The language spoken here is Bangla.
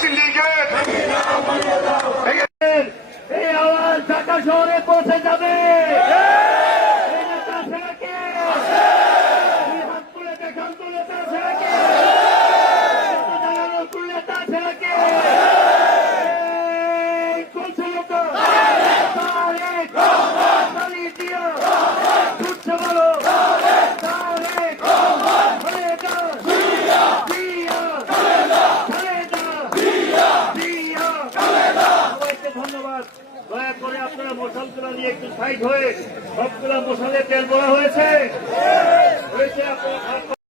সিন্ডিকেট এই আওয়াজ ঢাকা শহরে পৌঁছে যাবে। ধন্যবাদ। দয়া করে আপনারা মশালগুলা নিয়ে একটু সাইড হয়ে সবগুলা মশালের তেল বলা হয়েছে।